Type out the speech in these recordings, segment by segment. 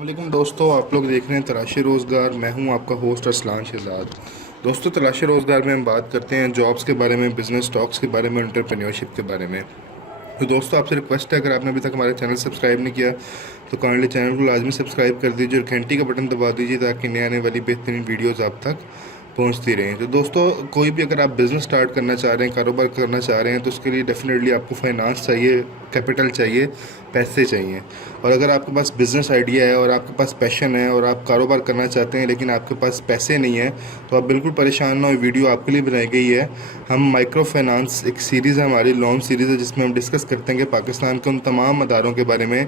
वालेकुम दोस्तों, आप लोग देख रहे हैं तलाशी रोज़गार। मैं हूं आपका होस्ट अरसलान शहजाद। दोस्तों, तलाशी रोज़गार में हम बात करते हैं जॉब्स के बारे में, बिज़नेस स्टॉक्स के बारे में, एंटरप्रेन्योरशिप के बारे में। तो दोस्तों, आपसे रिक्वेस्ट है, अगर आपने अभी तक हमारे चैनल सब्सक्राइब नहीं किया तो काइंडली चैनल को लाजमी सब्सक्राइब कर दीजिए और घंटी का बटन दबा दीजिए ताकि नए आने वाली बेहतरीन वीडियोज़ आप तक पहुंचती रहें। तो दोस्तों, कोई भी अगर आप बिज़नेस स्टार्ट करना चाह रहे हैं, कारोबार करना चाह रहे हैं, तो उसके लिए डेफिनेटली आपको फाइनेंस चाहिए, कैपिटल चाहिए, पैसे चाहिए। और अगर आपके पास बिज़नेस आइडिया है और आपके पास पैशन है और आप कारोबार करना चाहते हैं लेकिन आपके पास पैसे नहीं है, तो आप बिल्कुल परेशान ना हो। वीडियो आपके लिए बनाई गई है। हम माइक्रो फाइनेंस एक सीरीज़ है, हमारी लॉन्ग सीरीज़ है, जिसमें हम डिस्कस करते हैं कि पाकिस्तान के उन तमाम अदारों के बारे में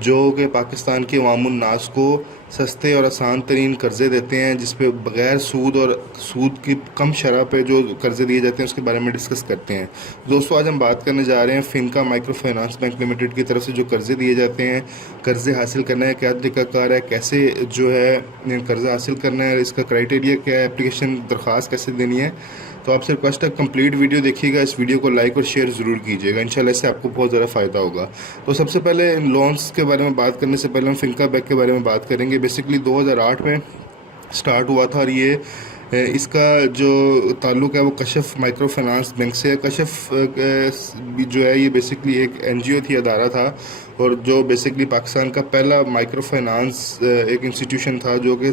जो कि पाकिस्तान के अवामुन्नास को सस्ते और आसान तरीन कर्ज़े देते हैं, जिस पे बग़ैर सूद और सूद की कम शरह पे जो कर्ज़े दिए जाते हैं उसके बारे में डिस्कस करते हैं। दोस्तों, आज हम बात करने जा रहे हैं फिनका माइक्रो फाइनेंस बैंक लिमिटेड की तरफ से जो कर्ज़े दिए जाते हैं, कर्ज़े हासिल करना है क्या तरीक़ाकार है, कैसे जो है कर्ज़ा हासिल करना है, इसका क्राइटेरिया क्या है, एप्लीकेशन दरख्वास्त कैसे देनी है। तो आपसे रिक्वेस्ट है, कंप्लीट वीडियो देखिएगा, इस वीडियो को लाइक और शेयर ज़रूर कीजिएगा। इंशाल्लाह इससे आपको बहुत ज़्यादा फ़ायदा होगा। तो सबसे पहले इन लोन्स के बारे में बात करने से पहले हम फिनका बैंक के बारे में बात करेंगे। बेसिकली 2008 में स्टार्ट हुआ था और ये इसका जो ताल्लुक़ है वो कशफ माइक्रो फाइनेंस बैंक से है। कशफ जो है ये बेसिकली एक एनजीओ थी, अदारा था, और जो बेसिकली पाकिस्तान का पहला माइक्रो फाइनेंस एक इंस्टीट्यूशन था जो कि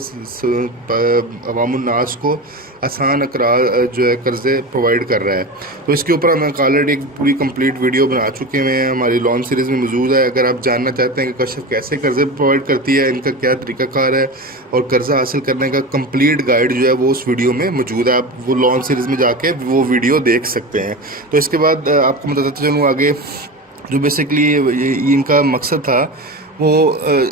अवामुन्नास को आसान अकरार जो है कर्ज़े प्रोवाइड कर रहा है। तो इसके ऊपर हम ऑलरेडी एक पूरी कंप्लीट वीडियो बना चुके हैं, हमारी लॉन्च सीरीज़ में मौजूद है। अगर आप जानना चाहते हैं कि कशफ कैसे कर्ज़े प्रोवाइड करती है, इनका क्या तरीक़ाकार है और कर्ज़ा हासिल करने का कंप्लीट गाइड जो है वो उस वीडियो में मौजूद है। आप वो लॉन्च सीरीज़ में जाके वो वीडियो देख सकते हैं। तो इसके बाद आपको मैं बताता चलूँ आगे, जो बेसिकली इनका मकसद था वो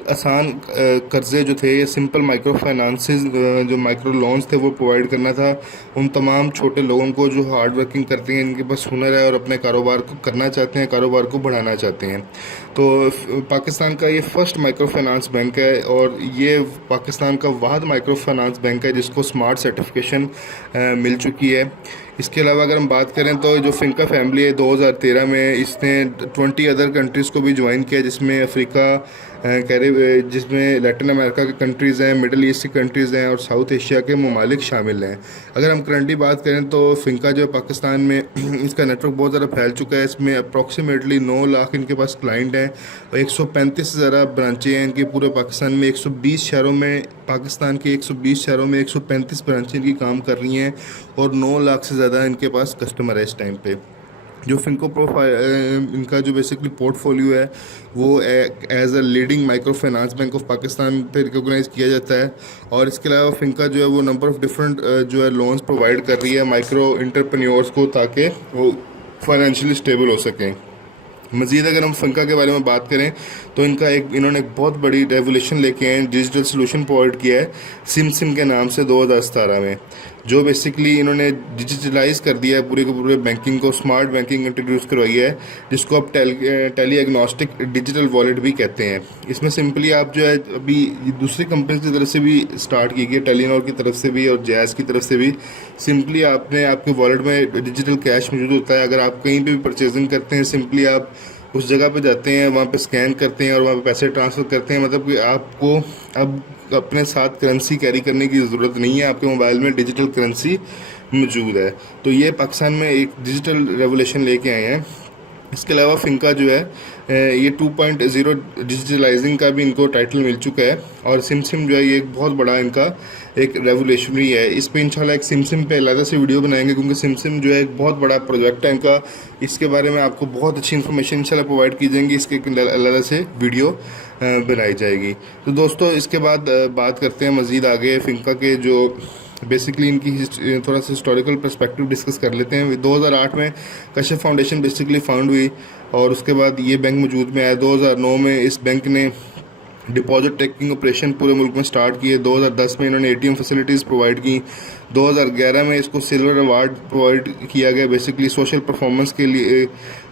आसान कर्ज़े जो थे, ये सिंपल माइक्रो फाइनेंसेस जो माइक्रो लोन्स थे वो प्रोवाइड करना था उन तमाम छोटे लोगों को जो हार्ड वर्किंग करते हैं, इनके पास हुनर है और अपने कारोबार को करना चाहते हैं, कारोबार को बढ़ाना चाहते हैं। तो पाकिस्तान का ये फ़र्स्ट माइक्रो फाइनेंस बैंक है और ये पाकिस्तान का वाहिद माइक्रो फाइनेंस बैंक है जिसको स्मार्ट सर्टिफिकेशन मिल चुकी है। इसके अलावा अगर हम बात करें तो जो फिनका फैमिली है, 2013 में इसने 20 अदर कंट्रीज़ को भी ज्वाइन किया, जिसमें अफ्रीका जिसमें लैटिन अमेरिका के कंट्रीज़ हैं, मिडल ईस्ट की कंट्रीज़ हैं और साउथ एशिया के ममालिक शामिल हैं। अगर हम करंटली बात करें तो फिनका जो है पाकिस्तान में इसका नेटवर्क बहुत ज़्यादा फैल चुका है। इसमें अप्रॉक्सीमेटली 9 लाख इनके पास क्लाइंट हैं और 135 से ज़्यादा ब्रांचें हैं इनकी पूरे पाकिस्तान में। 120 शहरों में, पाकिस्तान के 120 शहरों में 135 ब्रांचें इनकी काम कर रही हैं और 9 लाख से ज़्यादा इनके पास कस्टमर है इस टाइम पे। जो फिनको प्रोफाइल इनका जो बेसिकली पोर्टफोलियो है वो as a leading micro finance bank of Pakistan पे रिकॉग्नाइज किया जाता है। और इसके अलावा फिनका जो है वो नंबर ऑफ़ डिफरेंट जो है लोन्स प्रोवाइड कर रही है माइक्रो एंटरप्रेन्योर्स को, ताकि वो फाइनेंशियली स्टेबल हो सकें। मज़ीद अगर हम फिनका के बारे में बात करें तो इन्होंने एक बहुत बड़ी रेवोल्यूशन लेके आए, डिजिटल सोल्यूशन प्रोवाइड किया है सिम के नाम से 2017 में, जो बेसिकली इन्होंने डिजिटलाइज कर दिया है पूरे के पूरे बैंकिंग को। स्मार्ट बैंकिंग इंट्रोड्यूस करवाई है जिसको आप टेली एग्नोस्टिक डिजिटल वॉलेट भी कहते हैं। इसमें सिंपली आप जो है, अभी दूसरी कंपनी की तरफ से भी स्टार्ट की गई, टेलीनॉर की तरफ से भी और जैज़ की तरफ से भी, सिंपली आपके वॉलेट में डिजिटल कैश मौजूद होता है। अगर आप कहीं पे भी परचेजिंग करते हैं, सिंपली आप उस जगह पे जाते हैं, वहाँ पे स्कैन करते हैं और वहाँ पे पैसे ट्रांसफ़र करते हैं। मतलब कि आपको अब अपने साथ करेंसी कैरी करने की ज़रूरत नहीं है, आपके मोबाइल में डिजिटल करेंसी मौजूद है। तो ये पाकिस्तान में एक डिजिटल रेवोल्यूशन लेके आए हैं। इसके अलावा फिनका जो है ये 2.0 डिजिटलाइजिंग का भी इनको टाइटल मिल चुका है और सिम जो है ये एक बहुत बड़ा इनका एक रेवोल्यूशनरी है। इस पे इंशाल्लाह एक सिम पे अलग से वीडियो बनाएंगे, क्योंकि सिम जो है एक बहुत बड़ा प्रोजेक्ट है इनका। इसके बारे में आपको बहुत अच्छी इन्फॉर्मेशन इंशाल्लाह प्रोवाइड की जाएंगी, इसके अलग से वीडियो बनाई जाएगी। तो दोस्तों, इसके बाद बात करते हैं मज़ीद आगे फिनका के जो बेसिकली इनकी थोड़ा सा हिस्टोरिकल पर्सपेक्टिव डिस्कस कर लेते हैं। 2008 में कशफ फाउंडेशन बेसिकली फाउंड हुई और उसके बाद ये बैंक वजूद में आया। 2009 में इस बैंक ने डिपॉजिट टेकिंग ऑपरेशन पूरे मुल्क में स्टार्ट किए। 2010 में इन्होंने एटीएम फैसिलिटीज़ प्रोवाइड की। 2011 में इसको सिल्वर अवार्ड प्रोवाइड किया गया बेसिकली सोशल परफॉर्मेंस के लिए,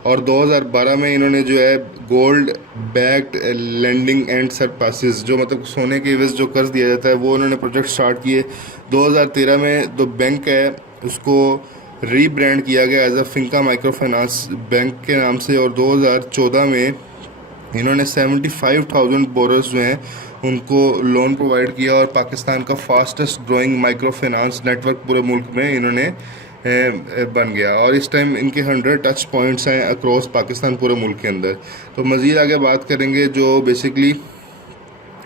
और 2012 में इन्होंने जो है गोल्ड बैक्ड लैंडिंग एंड सरपासिस, जो मतलब सोने के एवज जो कर्ज दिया जाता है, वो इन्होंने प्रोजेक्ट स्टार्ट किए। 2013 में जो बैंक है उसको रीब्रांड किया गया as a Finca micro finance bank के नाम से, और 2014 में इन्होंने 75,000 बोरर्स जो हैं उनको लोन प्रोवाइड किया और पाकिस्तान का fastest growing micro finance network पूरे मुल्क में इन्होंने बन गया। और इस टाइम इनके 100 टच पॉइंट्स हैं अक्रॉस पाकिस्तान पूरे मुल्क के अंदर। तो मज़ीद आगे बात करेंगे जो बेसिकली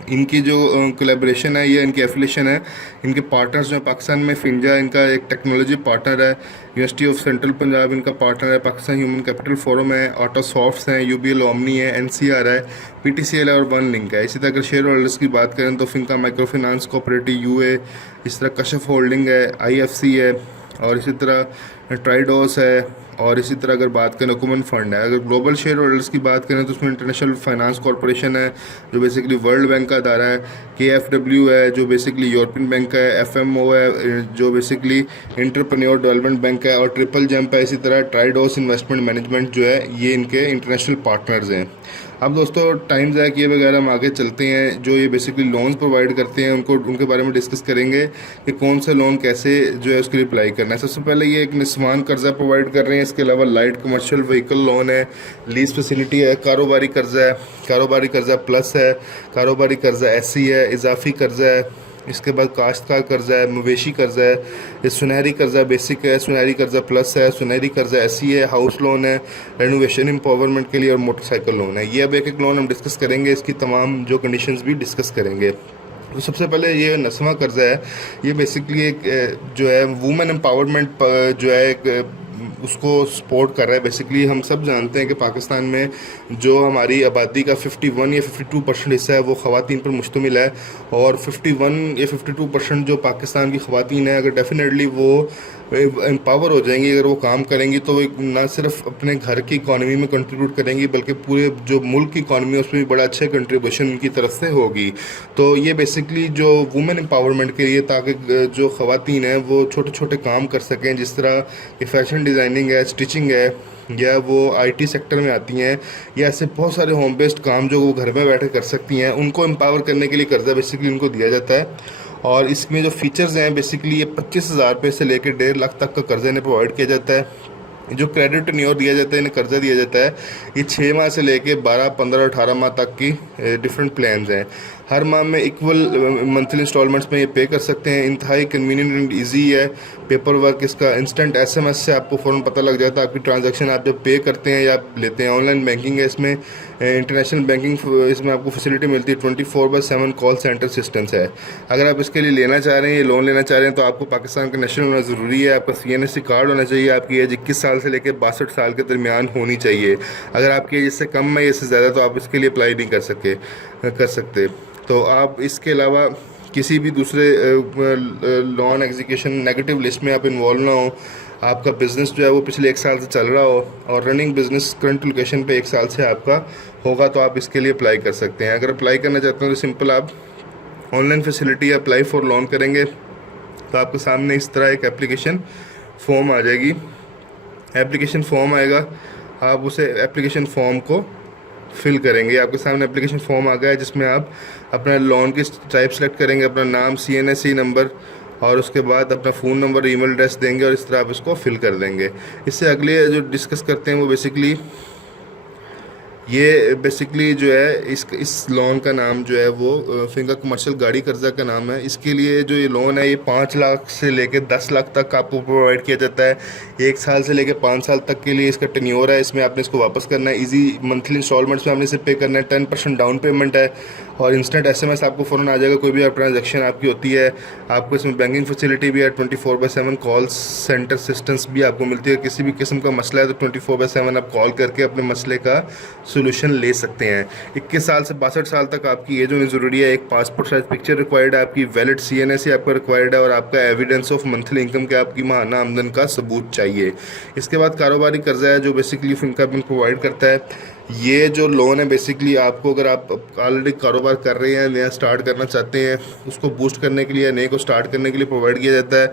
इनकी जो कोलैबोरेशन है या इनकी एफिलेशन है, इनके पार्टनर्स जो पाकिस्तान में फिंजा इनका एक टेक्नोलॉजी पार्टनर है, यूनिवर्सिटी ऑफ सेंट्रल पंजाब इनका पार्टनर है, पाकिस्तान ह्यूमन कैपिटल फोरम है, ऑटोसॉफ्ट्स हैं, यूबीएल ओमनी है, एनसीआर है, पीटीसीएल है और वन लिंक है। इसी तरह अगर शेयर होल्डर्स की बात करें तो फिंका माइक्रो फाइनेंस कोऑपरेटिव यूए, इस तरह कशफ होल्डिंग है, आईएफसी है और इसी तरह ट्राइडोस है। और इसी तरह अगर बात करें हुकूमन फंड है। अगर ग्लोबल शेयर होल्डर्स की बात करें तो उसमें इंटरनेशनल फाइनेंस कॉरपोरेशन है जो बेसिकली वर्ल्ड बैंक का अदारा है, केएफडब्ल्यू है जो बेसिकली यूरोपियन बैंक का है, एफएमओ है जो बेसिकली इंटरप्रेन्योर डेवलपमेंट बैंक है और ट्रिपल जंप है। इसी तरह ट्राइडोस इन्वेस्टमेंट मैनेजमेंट जो है ये इनके इंटरनेशनल पार्टनर्स हैं। अब दोस्तों टाइम ज़ाया किए बगैर हम आगे चलते हैं। जो ये बेसिकली लोन्स प्रोवाइड करते हैं उनके बारे में डिस्कस करेंगे कि कौन सा लोन कैसे जो है उसके लिए अप्लाई करना है। सबसे पहले ये एक निस्वान कर्जा प्रोवाइड कर रहे हैं। इसके अलावा लाइट कमर्शियल व्हीकल लोन है, लीज फैसिलिटी है, कारोबारी कर्जा है, कारोबारी कर्जा प्लस है, कारोबारी कर्जा एससी है, इजाफी कर्जा है, इसके बाद काश्तकार कर्जा है, मवेशी कर्जा है, ये सुनहरी कर्जा बेसिक है, सुनहरी कर्जा प्लस है, सुनहरी कर्जा ऐसी है, हाउस लोन है, रेनोवेशन एम्पावरमेंट के लिए और मोटरसाइकिल लोन है। ये अब एक एक लोन हम डिस्कस करेंगे, इसकी तमाम जो कंडीशंस भी डिस्कस करेंगे। तो सबसे पहले ये नस्वा कर्जा है, ये बेसिकली एक जो है वुमेन एम्पावरमेंट जो है एक उसको सपोर्ट कर रहा है। बेसिकली हम सब जानते हैं कि पाकिस्तान में जो हमारी आबादी का 51 या 52% हिस्सा है वो ख़वातीन पर मुश्तमिल है और 51 या 52% जो पाकिस्तान की ख़वातीन है अगर डेफिनेटली वो एम्पावर हो जाएंगी, अगर वो काम करेंगी तो वो ना सिर्फ अपने घर की इकॉनमी में कंट्रीब्यूट करेंगी बल्कि पूरे जो मुल्क की इकॉनमी है उसमें भी बड़ा अच्छा कंट्रीब्यूशन उनकी तरफ से होगी। तो ये बेसिकली जो वुमेन एम्पावरमेंट के लिए ताकि जो ख़वातीन हैं वो छोटे छोटे काम कर सकें, जिस तरह कि फ़ैशन डिज़ाइनिंग है, स्टिचिंग है या वो आईटी सेक्टर में आती हैं या ऐसे बहुत सारे होम बेस्ड काम जो वो घर में बैठे कर सकती हैं, उनको एम्पावर करने के लिए कर्जा बेसिकली उनको दिया जाता है। और इसमें जो फीचर्स हैं बेसिकली ये 25,000 रुपये से लेकर 1.5 लाख तक का कर्जा इन्हें प्रोवाइड किया जाता है। जो क्रेडिट टेन्योर दिया जाता है, इन्हें कर्जा दिया जाता है, ये 6 माह से लेके 12, 15, 18 माह तक की डिफरेंट प्लान्स हैं। हर माह में इक्वल मंथली इंस्टॉलमेंट्स में ये पे कर सकते हैं। इंतहाई कन्वीनियंट एंड ईजी है। पेपर वर्क इसका इंस्टेंट एसएमएस से आपको फ़ौरन पता लग जाता है आपकी ट्रांजैक्शन आप जब पे करते हैं या आप लेते हैं। ऑनलाइन बैंकिंग है इसमें, इंटरनेशनल बैंकिंग इसमें आपको फैसिलिटी मिलती है। 24/7 कॉल सेंटर सिस्टम्स है। अगर आप इसके लिए लेना चाह रहे हैं, ये लोन लेना चाह रहे हैं तो आपको पाकिस्तान का नेशनल होना ज़रूरी है। आपका CNSE कार्ड होना चाहिए। आपकी एज 21 साल से लेकर 62 साल के दरमियान होनी चाहिए। अगर आपकी एज इससे कम है, इससे ज़्यादा, तो आप इसके लिए अप्लाई नहीं कर सकते। तो आप इसके अलावा किसी भी दूसरे लोन एग्जीक्यूशन नेगेटिव लिस्ट में आप इन्वॉल्व ना हो, आपका बिज़नेस जो है वो पिछले 1 साल से चल रहा हो और रनिंग बिज़नेस करंट लोकेशन पे 1 साल से आपका होगा तो आप इसके लिए अप्लाई कर सकते हैं। अगर अप्लाई करना चाहते हैं तो सिंपल आप online facility apply for loan करेंगे तो आपके सामने इस तरह एक एप्लीकेशन फॉर्म आ जाएगी। एप्लीकेशन फॉर्म आएगा, आप उसे एप्लीकेशन फॉर्म को फिल करेंगे। आपके सामने एप्लीकेशन फॉर्म आ गया है जिसमें आप अपना लोन की टाइप सेलेक्ट करेंगे, अपना नाम, CNSE नंबर और उसके बाद अपना फ़ोन नंबर, ईमेल एड्रेस देंगे और इस तरह आप इसको फिल कर देंगे। इससे अगले जो डिस्कस करते हैं वो बेसिकली जो है इस लोन का नाम जो है वो फिंगा कमर्शियल गाड़ी कर्जा का नाम है। इसके लिए जो ये लोन है ये 5 लाख से लेकर 10 लाख तक आपको प्रोवाइड किया जाता है। 1 साल से लेकर 5 साल तक के लिए इसका टेन्योर है। इसमें आपने इसको वापस करना है। इजी मंथली इंस्टॉलमेंट्स में आपने इसे पे करना है। 10% डाउन पेमेंट है और इंस्टेंट SMS आपको फ़ौरन आ जाएगा कोई भी ट्रांजेक्शन आपकी होती है। आपको इसमें बैंकिंग फैसिलिटी भी है। 24/7 कॉल सेंटर सिस्टम्स भी आपको मिलती है। किसी भी किस्म का मसला है तो 24/7 आप कॉल करके अपने मसले का सोल्यूशन ले सकते हैं। 21 साल से 62 साल तक आपकी एज होनी ज़रूरी है। एक पासपोर्ट साइज पिक्चर रिक्वायर्ड है, आपकी वैलिड CNSE आपका रिक्वायर्ड है और आपका एविडेंस ऑफ मंथली इनकम के आपकी माहाना आमदन का सबूत चाहिए। इसके बाद कारोबारी कर्जा है जो बेसिकली फिंका बैंक प्रोवाइड करता है। ये जो लोन है बेसिकली आपको अगर आप ऑलरेडी कारोबार कर रहे हैं, नया स्टार्ट करना चाहते हैं, उसको बूस्ट करने के लिए, नए को स्टार्ट करने के लिए प्रोवाइड किया जाता है।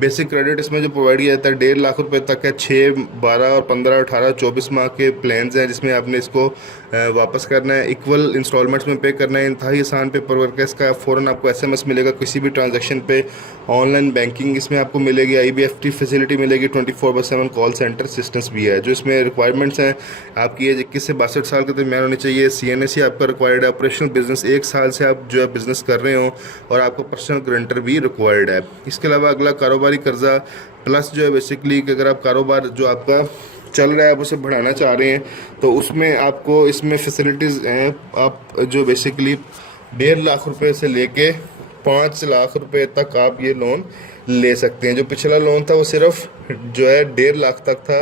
बेसिक क्रेडिट इसमें जो प्रोवाइड किया जाता है 1.5 लाख रुपए तक है। 6, 12 और 15, 18, 24 माह के प्लान्स हैं जिसमें आपने इसको वापस करना है, इक्वल इंस्टॉलमेंट्स में पे करना है। इंतहाई आसान पेपर वर्क है इसका। फ़ौरन आपको एसएमएस मिलेगा किसी भी ट्रांजैक्शन पे। ऑनलाइन बैंकिंग इसमें आपको मिलेगी, IBFT फैसिलिटी मिलेगी, 24/7 कॉल सेंटर असिस्टेंस भी है। जो इसमें रिक्वायरमेंट्स हैं, आपकी एज 21 से 62 साल के दरमियान होनी चाहिए। CNSE आपका रिक्वायर्ड है। ऑपरेशनल बिजनेस 1 साल से आप जो है बिज़नेस कर रहे हो, और आपको पर्सनल गारंटर भी रिक्वायर्ड है। इसके अलावा अगला कारोबारी कर्जा प्लस जो है बेसिकली कि अगर आप कारोबार जो आपका चल रहा है आप उसे बढ़ाना चाह रहे हैं तो उसमें आपको इसमें फैसिलिटीज़ हैं। आप जो बेसिकली 1.5 लाख रुपए से लेके 5 लाख रुपए तक आप ये लोन ले सकते हैं। जो पिछला लोन था वो सिर्फ जो है 1.5 लाख तक था।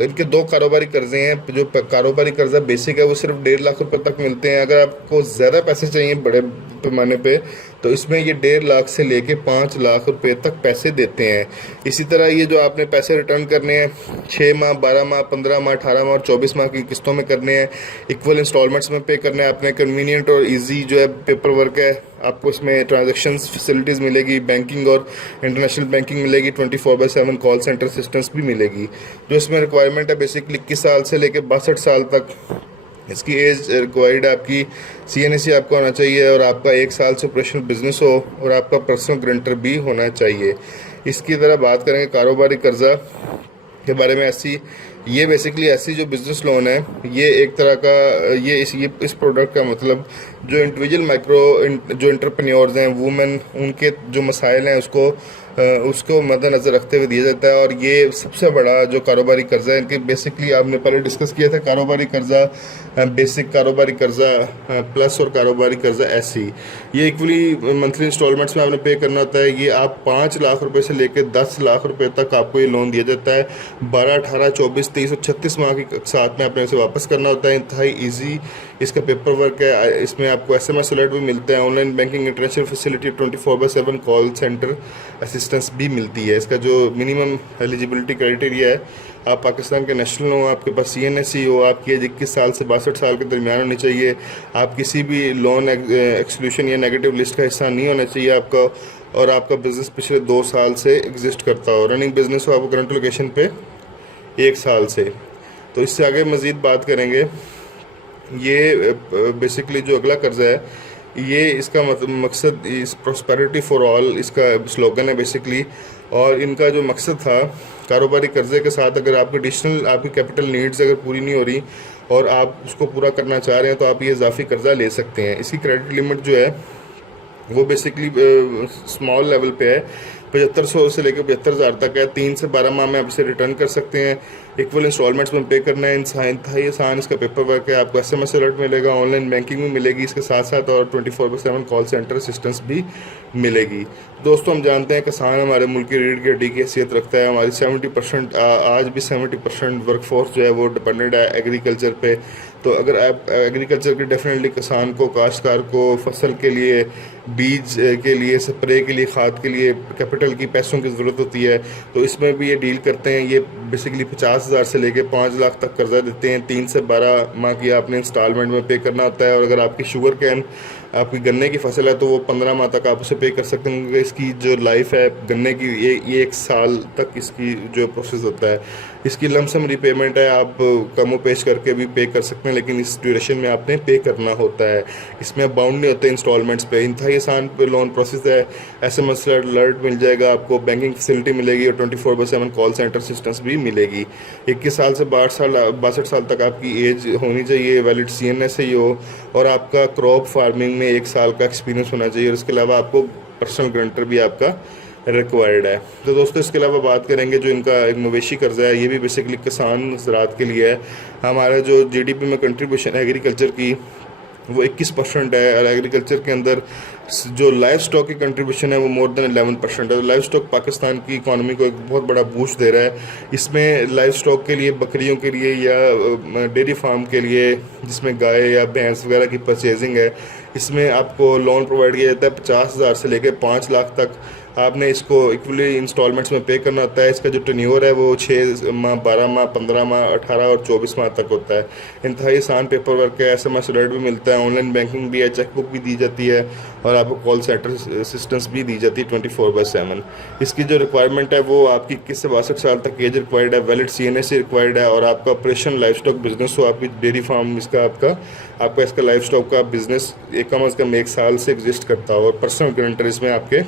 इनके 2 कारोबारी कर्जे हैं। जो कारोबारी कर्जा बेसिक है वो सिर्फ 1.5 लाख रुपए तक मिलते हैं। अगर आपको ज़्यादा पैसे चाहिए बड़े पैमाने पे तो इसमें ये 1.5 लाख से लेके 5 लाख रुपए तक पैसे देते हैं। इसी तरह ये जो आपने पैसे रिटर्न करने हैं 6 माह, 12 माह, 15 माह, 18 माह और 24 माह की किस्तों में करने हैं। इक्वल इंस्टॉलमेंट्स में पे करना है आपने। कन्वीनियंट और इजी जो है पेपर वर्क है। आपको इसमें ट्रांजैक्शंस फैसिलिटीज़ मिलेगी, बैंकिंग और इंटरनेशनल बैंकिंग मिलेगी, 24/7 कॉल सेंटर असिस्टेंस भी मिलेगी। जो इसमें रिक्वायरमेंट है बेसिकली 21 साल से लेकर 62 साल तक इसकी एज रिक्वायर्ड है आपकी। CNSE आपको होना चाहिए और आपका 1 साल से ऑपरेशनल बिजनेस हो और आपका पर्सनल गारंटर भी होना चाहिए। इसकी तरह बात करेंगे कारोबारी कर्जा के बारे में। ये बेसिकली ऐसी जो बिज़नेस लोन है ये एक तरह का ये इस प्रोडक्ट का मतलब जो इंडिविजुअल जो एंटरप्रेन्योर्स हैं, वुमेन, उनके जो मसाइल हैं उसको मद्देनज़र रखते हुए दिया जाता है। और ये सबसे बड़ा जो कारोबारी कर्जा है इनके बेसिकली आपने पहले डिस्कस किया था, कारोबारी कर्जा बेसिक, कारोबारी कर्जा प्लस और कारोबारी कर्जा SE। ये इक्वली मंथली इंस्टॉलमेंट्स में आपने पे करना होता है। ये आप 5 लाख रुपए से लेकर 10 लाख रुपए तक आपको ये लोन दिया जाता है। 12, 18, 24, 23 और 36 माह के साथ में आपने इसे वापस करना होता है। इंतहाई ईजी इसका पेपर वर्क है। इसमें आपको SMS अलर्ट भी मिलता है। Online banking, international facility, 24/7 call centre assistance भी मिलती है। इसका जो मिनिमम एलिजिबिलिटी क्राइटेरिया है, आप पाकिस्तान के नेशनल हो, आपके पास CNSE हो, आपकी एज 21 साल से 62 साल के दरमियान होनी चाहिए, आप किसी भी लोन एक्सक्लूशन या नेगेटिव लिस्ट का हिस्सा नहीं होना चाहिए आपका, और आपका बिज़नेस पिछले 2 साल से एग्जिस्ट करता हो, रनिंग बिजनेस हो आपको करंट लोकेशन पे 1 साल से। तो इससे आगे मज़ीद बात करेंगे। ये बेसिकली जो अगला कर्जा है ये इसका मकसद इस प्रॉस्पेरिटी फॉर ऑल इसका स्लोगन है बेसिकली। और इनका जो मकसद था कारोबारी कर्जे के साथ अगर आपकी एडिशनल आपकी कैपिटल नीड्स अगर पूरी नहीं हो रही और आप उसको पूरा करना चाह रहे हैं तो आप ये इजाफी कर्जा ले सकते हैं। इसकी क्रेडिट लिमिट जो है वो बेसिकली स्मॉल लेवल पे है, 7500 से लेकर 75,000 तक है। 3 से 12 माह में आप इसे रिटर्न कर सकते हैं। इक्वल इंस्टॉलमेंट्स में पे करना है। इंतहाई आसान इसका पेपर वर्क है। आपको SMS अलर्ट मिलेगा, ऑनलाइन बैंकिंग भी मिलेगी इसके साथ साथ, और 24/7 कॉल सेंटर असिस्टेंस भी मिलेगी। दोस्तों हम जानते हैं किसान हमारे मुल्क की रीढ़ की हड्डी की हैसियत रखता है। हमारी 70% आज भी 70% वर्कफोर्स जो है वो डिपेंडेंट है एग्रीकल्चर पे। तो अगर आप एग्रीकल्चर के डेफिनेटली किसान को, काश्तकार को फसल के लिए, बीज के लिए, स्प्रे के लिए, खाद के लिए कैपिटल की पैसों की ज़रूरत होती है। तो इसमें भी ये डील करते हैं। ये बेसिकली 50,000 से लेके 5 लाख तक कर्जा देते हैं। 3 से 12 माह की आपने इंस्टॉलमेंट में पे करना होता है। और अगर आपकी शुगर कैन, आपकी गन्ने की फसल है तो वो 15 माह तक आप उसे पे कर सकते हैं, क्योंकि इसकी जो लाइफ है गन्ने की ये 1 साल तक इसकी जो प्रोसेस होता है। इसकी लमसम रिपेमेंट है, आप कमो पेश करके भी पे कर सकते हैं, लेकिन इस ड्यूरेशन में आपने पे करना होता है। इसमें बाउंड नहीं होते इंस्टॉलमेंट्स पे। इंतहाई आसान पे लोन प्रोसेस है। SMS अलर्ट मिल जाएगा आपको, बैंकिंग फैसिलिटी मिलेगी और 24/7 कॉल सेंटर असिस्टेंस भी मिलेगी। 21 साल से 62 साल तक आपकी एज होनी चाहिए, वैलिड CNSE हो, और आपका क्रॉप फार्मिंग में 1 साल का एक्सपीरियंस होना चाहिए। और इसके अलावा आपको पर्सनल गारंटर भी आपका रिक्वायर्ड है। तो दोस्तों इसके अलावा बात करेंगे जो इनका एक मवेशी कर्जा है, ये भी बेसिकली किसान ज़रात के लिए है। हमारा जो GDP में कंट्रीब्यूशन एग्रीकल्चर की वो 21% है, और एग्रीकल्चर के अंदर जो लाइव स्टॉक की कंट्रीब्यूशन है वो मोर देन 11% है। लाइव स्टॉक पाकिस्तान की इकॉनमी को एक बहुत बड़ा बूस्ट दे रहा है। इसमें लाइव स्टॉक के लिए, बकरियों के लिए या डेयरी फार्म के लिए जिसमें गाय या भैंस वगैरह की परचेजिंग है, इसमें आपको लोन प्रोवाइड किया जाता है 50,000 से लेकर 5 लाख तक। आपने इसको इक्वली इंस्टॉलमेंट्स में पे करना होता है। इसका जो टेन्योर है वो 6 माह, 12 माह, 15 माह, 18 और 24 माह तक होता है। इंतहाई आसान पेपर वर्क है। SMS अलर्ट भी मिलता है, ऑनलाइन बैंकिंग भी है, चेकबुक भी दी जाती है, और आपको कॉल सेंटर असिस्टेंस भी दी जाती है 24/7। इसकी जो रिक्वायरमेंट है वो आपकी 21 से 62 साल तक एज रिक्वायर्ड है, वैलिड CNSE रिक्वायर्ड है, और आपका ऑपरेशन लाइफ स्टॉक बिजनेस हो, आपकी डेयरी फार्म इसका आपका इसका लाइफ स्टॉक का बिजनेस एक कम अज़ कम 1 साल से एग्जिस्ट करता हो, और पर्सनल गारंटर इसमें आपके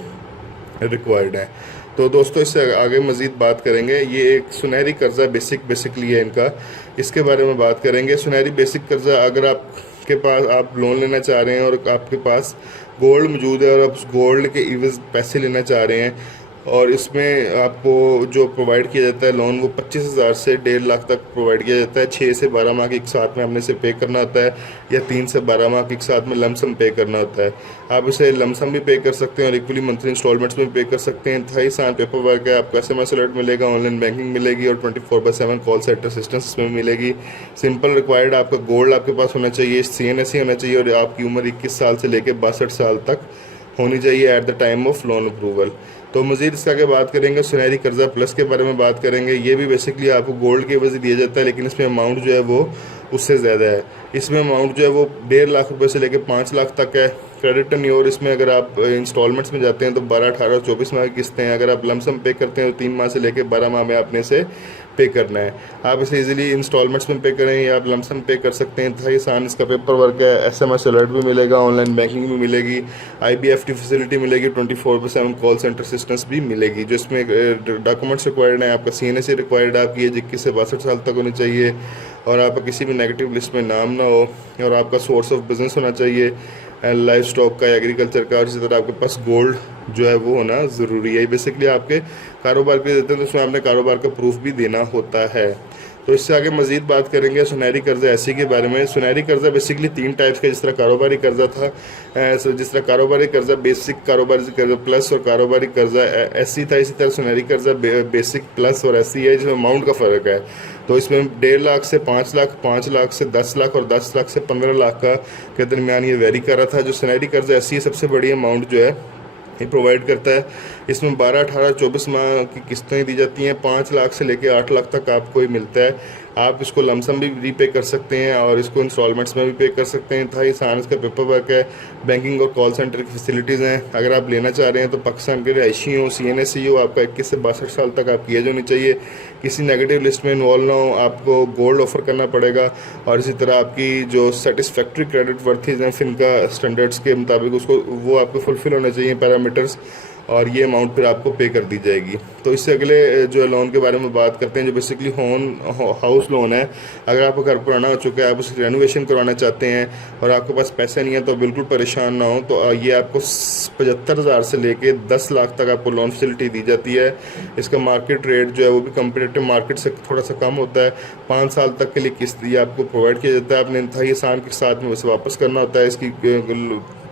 रिक्वायर्ड है। तो दोस्तों इससे आगे मज़ीद बात करेंगे। ये एक सुनहरी कर्जा बेसिकली है इनका, इसके बारे में बात करेंगे। सुनहरी बेसिक कर्जा, अगर आपके पास आप लोन लेना चाह रहे हैं और आपके पास गोल्ड मौजूद है और आप उस गोल्ड के इवज़ पैसे लेना चाह रहे हैं, और इसमें आपको जो प्रोवाइड किया जाता है लोन वो 25,000 से 1.5 लाख तक प्रोवाइड किया जाता है। 6 से 12 माह के एक साथ में आपने इसे पे करना होता है, या 3 से 12 माह के एक साथ में लमसम पे करना होता है। आप इसे लमसम भी पे कर सकते हैं और इक्वली मंथली इंस्टॉलमेंट्स में पे कर सकते हैं। इंतहाई आसान पेपर वर्क है, आपको SMS अलर्ट मिलेगा, ऑनलाइन बैंकिंग मिलेगी, और 24/7 कॉल सेंटर असिस्टेंस इसमें मिलेगी। सिंपल रिक्वायर्ड आपका गोल्ड आपके पास होना चाहिए, CNSE होना चाहिए, और आपकी उम्र 21 साल से लेकर 62 साल तक होनी चाहिए at the time of loan approval. तो मज़ीद इसके आगे बात करेंगे, सुनहरी कर्जा प्लस के बारे में बात करेंगे। ये भी बेसिकली आपको गोल्ड के वजह दिया जाता है, लेकिन इसमें अमाउंट जो है वो उससे ज़्यादा है। इसमें अमाउंट जो है वो 1.5 लाख रुपए से लेकर 5 लाख तक है। क्रेडिट टर्न्योर इसमें अगर आप इंस्टॉलमेंट्स में जाते हैं तो 12, 18 और 24 माह की किस्तें हैं। अगर आप लमसम पे करते हैं तो 3 माह से लेकर 12 माह में आपने इसे पे करना है। आप इसे इजीली इंस्टॉलमेंट्स में पे करें या आप लमसम पे कर सकते हैं। इंतहाई आसान इसका पेपर वर्क है, SMS अलर्ट भी मिलेगा, ऑनलाइन बैंकिंग भी मिलेगी, IBFT फैसिलिटी मिलेगी, 24/7 कॉल सेंटर असिस्टेंस भी मिलेगी। जो इसमें डॉक्यूमेंट्स रिक्वायर्ड हैं, आपका CNSE रिक्वायर्ड है, आपकी एज 21 से 62 साल तक होनी चाहिए, और आपका किसी भी नेगेटिव लिस्ट में नाम ना हो, और आपका सोर्स ऑफ बिजनेस होना चाहिए लाइफ स्टॉक का, एग्रीकल्चर का, और इसी तरह आपके पास गोल्ड जो है वो होना ज़रूरी है। बेसिकली आपके कारोबार के लिए देते हैं तो उसमें आपने कारोबार का प्रूफ भी देना होता है। तो इससे आगे मज़ीद बात करेंगे सुनहरी कर्जा ऐसी के बारे में। सुनहरी कर्जा बेसिकली 3 टाइप्स का, जिस तरह कारोबारी कर्जा था, जिस तरह कारोबारी कर्जा बेसिक, कारोबारी कर्जा प्लस और कारोबारी कर्जा SC था, इसी तरह सुनहरी कर्जा बेसिक प्लस और SC है, जिसमें अमाउंट का फ़र्क है। तो इसमें 1.5 लाख से 5 लाख, 5 लाख से 10 लाख और 10 लाख से 15 लाख का के दरमियान ये वेरी कर रहा था। जो सुनहरी कर्जा SC सबसे बड़ी अमाउंट जो है ये प्रोवाइड करता है। इसमें 12, 18, 24 माह की किस्तें दी जाती हैं। 5 लाख से लेकर 8 लाख तक आपको ये मिलता है। आप इसको लमसम भी रीपे कर सकते हैं और इसको इंस्टॉलमेंट्स में भी पे कर सकते हैं। था आसान इसका पेपर वर्क है, बैंकिंग और कॉल सेंटर की फैसिलिटीज़ हैं। अगर आप लेना चाह रहे हैं तो पाकिस्तान के रिहायशी हो, CNSE हो, आपका 21 से 62 साल तक आपकी एज होनी चाहिए, किसी नेगेटिव लिस्ट में इन्वॉल्व ना हो, आपको गोल्ड ऑफर करना पड़ेगा, और इसी तरह आपकी जो सेटिस्फैक्ट्री क्रेडिट वर्थीज हैं फिनका स्टैंडर्ड्स के मुताबिक उसको वो आपको फुलफिल होने चाहिए पैरामीटर्स, और ये अमाउंट फिर आपको पे कर दी जाएगी। तो इससे अगले जो लोन के बारे में बात करते हैं, जो बेसिकली हाउस लोन है। अगर आपका घर पुराना हो चुका है, आप उसे रेनोवेशन करवाना चाहते हैं और आपके पास पैसे नहीं है तो बिल्कुल परेशान ना हो, तो ये आपको 75,000 से लेके 10 लाख तक आपको लोन फैसिलिटी दी जाती है। इसका मार्केट रेट जो है वो भी कंपेरेटिव मार्केट से थोड़ा सा कम होता है। 5 साल तक के लिए किस्त ये आपको प्रोवाइड किया जाता है। आपने इंतहाई आसान के साथ में उसे वापस करना होता है। इसकी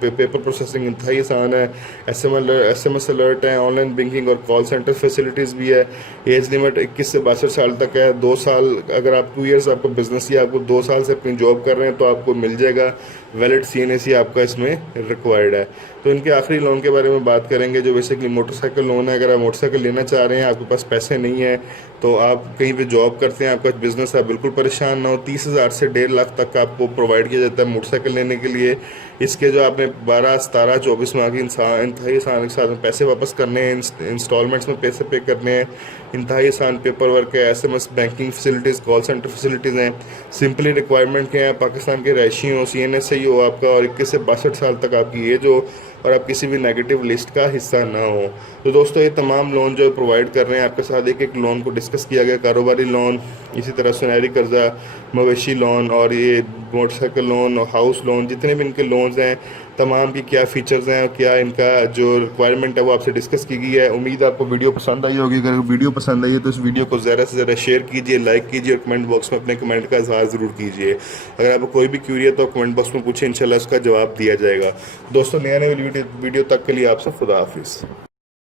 पेपर प्रोसेसिंग इंतहाई आसान है, SMS अलर्ट है, ऑनलाइन बैंकिंग और कॉल सेंटर फैसिलिटीज़ भी है। एज लिमिट 21 से 62 साल तक है। 2 साल अगर आप 2 ईयर्स आपका बिजनेस या आपको 2 साल से अपनी जॉब कर रहे हैं तो आपको मिल जाएगा। वैलिड CNSE आपका इसमें रिक्वायर्ड है। तो इनके आखिरी लोन के बारे में बात करेंगे, जो बेसिकली मोटरसाइकिल लोन है। अगर आप मोटरसाइकिल लेना चाह रहे हैं, आपके पास पैसे नहीं है, तो आप कहीं पे जॉब करते हैं, आपका बिजनेस है, बिल्कुल परेशान ना हो। 30,000 से 1.5 लाख तक आपको प्रोवाइड किया जाता है मोटरसाइकिल लेने के लिए। इसके जो आपने 12, 17, 24 माह की इंतहाई आसान के साथ में पैसे वापस करने हैं, इंस्टॉलमेंट्स में पैसे पे करने हैं। इंतहाई आसान पेपर वर्क है, SMS banking facilities, call centre facilities हैं। सिंपली रिक्वायरमेंट क्या है, पाकिस्तान के रहायशी हो, CNSE हो आपका, और 21 से 62 साल तक आपकी एज हो, और आप किसी भी नेगेटिव लिस्ट का हिस्सा ना हो। तो दोस्तों ये तमाम लोन जो प्रोवाइड कर रहे हैं आपके साथ, एक एक लोन को डिस्कस किया गया। कारोबारी लोन, इसी तरह सुनहरी कर्जा, मवेशी लोन, और ये मोटरसाइकिल लोन और हाउस लोन, जितने भी इनके लोन्स हैं तमाम की क्या फ़ीचर्स हैं, क्या इनका जो रिक्वायरमेंट है वो आपसे डिस्कस की गई है। उम्मीद आपको वीडियो पसंद आई होगी। अगर वीडियो पसंद आई है तो इस वीडियो को ज़्यादा से ज़्यादा शेयर कीजिए, लाइक कीजिए, और कमेंट बॉक्स में अपने कमेंट का इजहार ज़रूर कीजिए। अगर आपको कोई भी क्यूरी है तो कमेंट बॉक्स में पूछें, इंशाल्लाह उसका जवाब दिया जाएगा। दोस्तों नया वीडियो तक के लिए आपसे खुदा हाफिज़।